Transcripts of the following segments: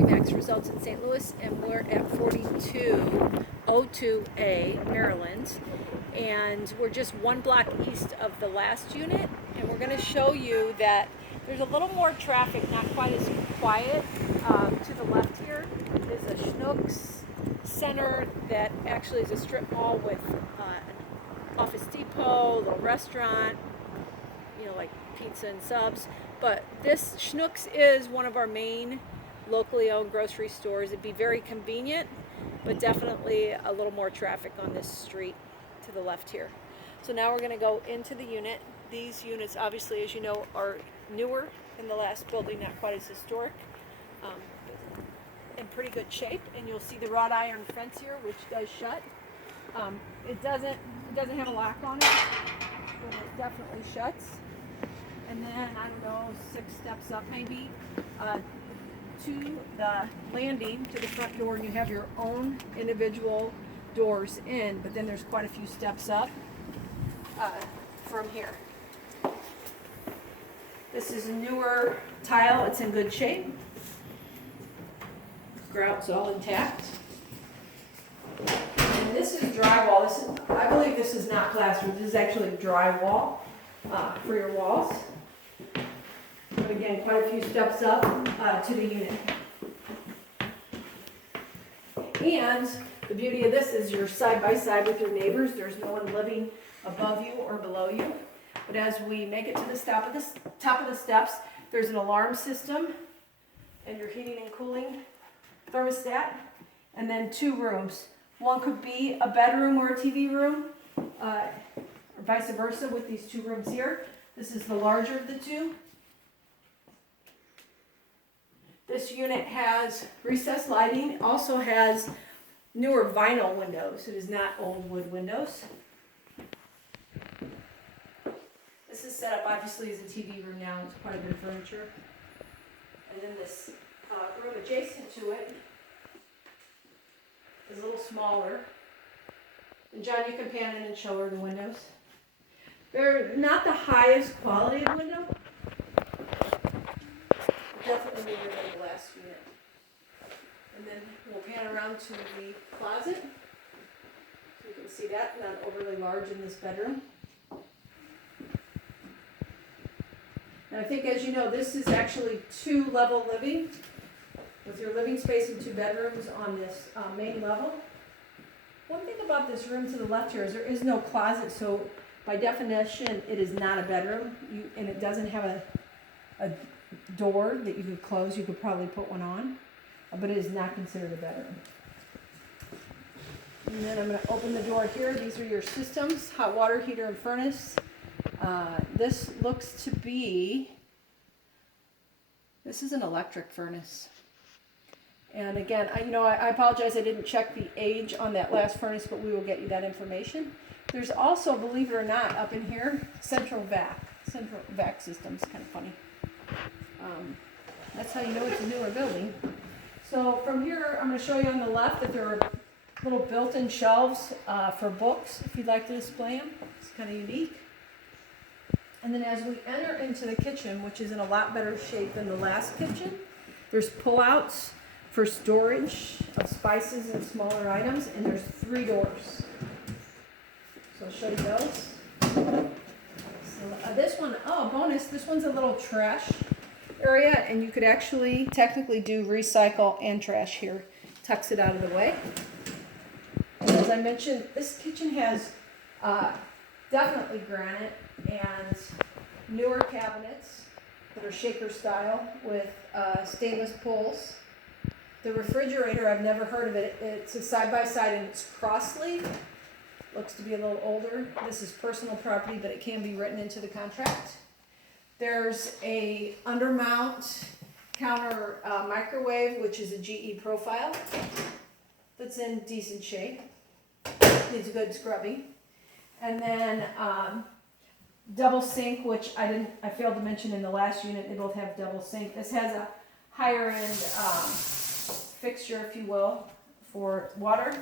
Max Results in St. Louis, and we're at 4202A, Maryland. And we're just one block east of the last unit, and we're going to show you that there's a little more traffic, not quite as quiet. To the left here is a Schnucks Center that actually is a strip mall with an Office Depot, a little restaurant, like pizza and subs. But this Schnucks is one of our main locally owned grocery stores. It'd be very convenient, but definitely a little more traffic on this street to the left here. So now we're going to go into the unit. These units, obviously, as you know, are newer than the last building, not quite as historic, in pretty good shape. And you'll see the wrought iron fence here, which does shut. It doesn't have a lock on it, but it definitely shuts. And then, I don't know, 6 steps up maybe, to the landing, to the front door, and you have your own individual doors in, but then there's quite a few steps up from here. This is a newer tile. It's in good shape. Grout's all intact. And this is drywall. I believe this is not plaster. This is actually drywall for your walls. But again, quite a few steps up to the unit. And the beauty of this is you're side by side with your neighbors. There's no one living above you or below you. But as we make it to the top of the steps, there's an alarm system and your heating and cooling thermostat, and then 2 rooms. One could be a bedroom or a TV room, or vice versa with these 2 rooms here. This is the larger of the 2. This unit has recessed lighting, also has newer vinyl windows. It is not old wood windows. This is set up obviously as a TV room now. It's quite a bit of furniture. And then this room adjacent to it is a little smaller. And John, you can pan in and show her the windows. They're not the highest quality of window. Definitely newer than the last unit. And then we'll pan around to the closet. So you can see that, not overly large in this bedroom. And I think, as you know, this is actually 2-level living with your living space and 2 bedrooms on this main level. One thing about this room to the left here is there is no closet, so by definition it is not a bedroom, and it doesn't have a door that you could close. You could probably put one on, but it is not considered a bedroom. And then I'm going to open the door here. These are your systems: hot water heater and furnace. This looks to be, this is an electric furnace. And again, I apologize, I didn't check the age on that last furnace, but we will get you that information. There's also, believe it or not, up in here, central vac systems. Kind of funny. That's how you know it's a newer building. So from here, I'm going to show you on the left that there are little built-in shelves for books if you'd like to display them. It's kind of unique. And then as we enter into the kitchen, which is in a lot better shape than the last kitchen, there's pull-outs for storage of spices and smaller items, and there's 3 doors. So I'll show you those. So this one, bonus, this one's a little trash area, and you could actually technically do recycle and trash here. Tucks it out of the way. And as I mentioned, this kitchen has definitely granite and newer cabinets that are shaker style with stainless pulls. The refrigerator, I've never heard of it. It's a side-by-side and it's cross-sleeve. Looks to be a little older. This is personal property, but it can be written into the contract. There's a undermount counter microwave, which is a GE profile. That's in decent shape. Needs a good scrubbing. And then double sink, which I failed to mention in the last unit. They both have double sink. This has a higher end fixture, if you will, for water.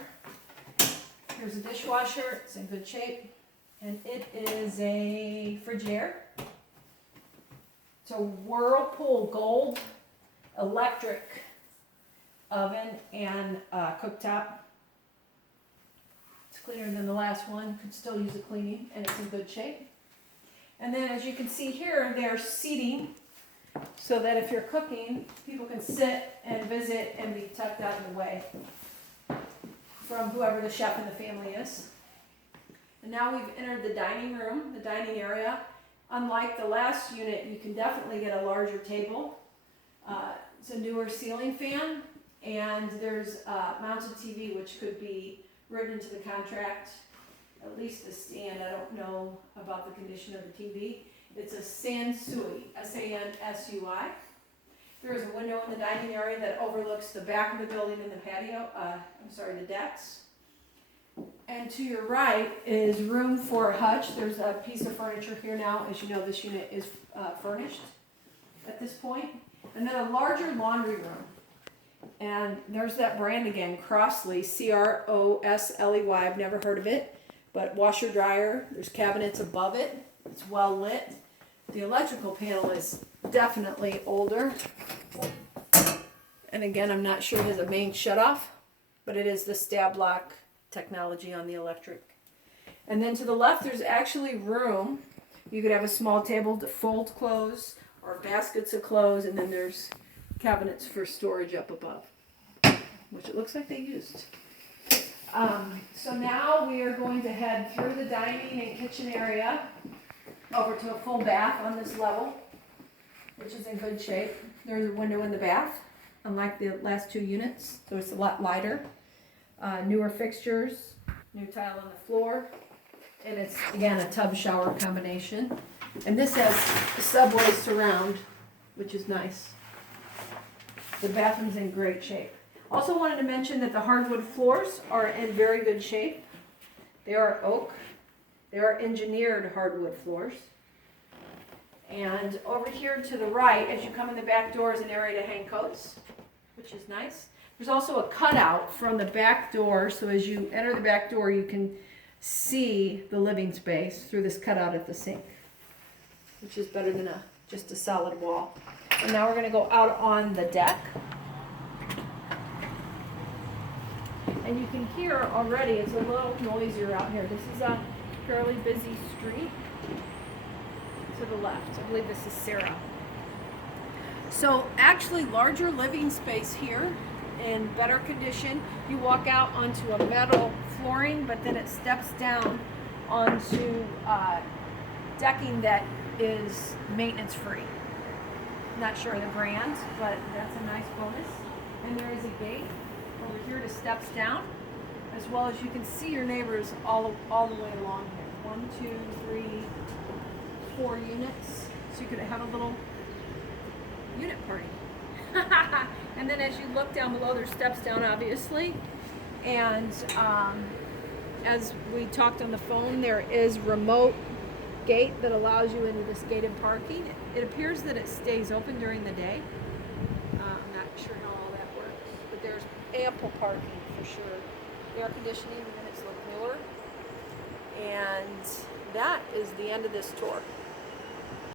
Here's a dishwasher. It's in good shape. And it is a Frigidaire. It's a Whirlpool Gold electric oven and cooktop. It's cleaner than the last one, could still use a cleaning, and it's in good shape. And then as you can see here, there's seating so that if you're cooking, people can sit and visit and be tucked out of the way from whoever the chef in the family is. And now we've entered the dining room, the dining area. Unlike the last unit, you can definitely get a larger table. It's a newer ceiling fan, and there's a mounted TV, which could be written into the contract, at least the stand. I don't know about the condition of the TV. It's a Sansui, S-A-N-S-U-I. There is a window in the dining area that overlooks the back of the building and the patio, the decks. And to your right is room for a hutch. There's a piece of furniture here now. As you know, this unit is furnished at this point. And then a larger laundry room. And there's that brand again, Crossley, C-R-O-S-L-E-Y. I've never heard of it, but washer dryer. There's cabinets above it. It's well lit. The electrical panel is definitely older. And again, I'm not sure it has a main shutoff, but it is the stab lock technology on the electric. And then to the left, there's actually room. You could have a small table to fold clothes or baskets of clothes, and then there's cabinets for storage up above, which it looks like they used. So now we are going to head through the dining and kitchen area over to a full bath on this level, which is in good shape. There's a window in the bath, unlike the last two units, so it's a lot lighter. Newer fixtures, new tile on the floor, and it's, again, a tub shower combination. And this has a subway surround, which is nice. The bathroom's in great shape. Also wanted to mention that the hardwood floors are in very good shape. They are oak. They are engineered hardwood floors. And over here to the right, as you come in the back door, is an area to hang coats, which is nice. There's also a cutout from the back door, so as you enter the back door, you can see the living space through this cutout at the sink, which is better than just a solid wall. And now we're going to go out on the deck. And you can hear already, it's a little noisier out here. This is a fairly busy street. To the left, I believe this is Sarah. So actually larger living space here in better condition. You walk out onto a metal flooring, but then it steps down onto decking that is maintenance free. Not sure of the brand, but that's a nice bonus. And there is a gate over here to steps down, as well as you can see your neighbors all the way along here. 1, 2, 3, 4 units. So you could have a little unit party. And then as you look down below, there's steps down, obviously. And as we talked on the phone, there is remote gate that allows you into this gated parking. It appears that it stays open during the day. I'm not sure how all that works, but there's ample parking for sure. The air conditioning units look newer. And that is the end of this tour.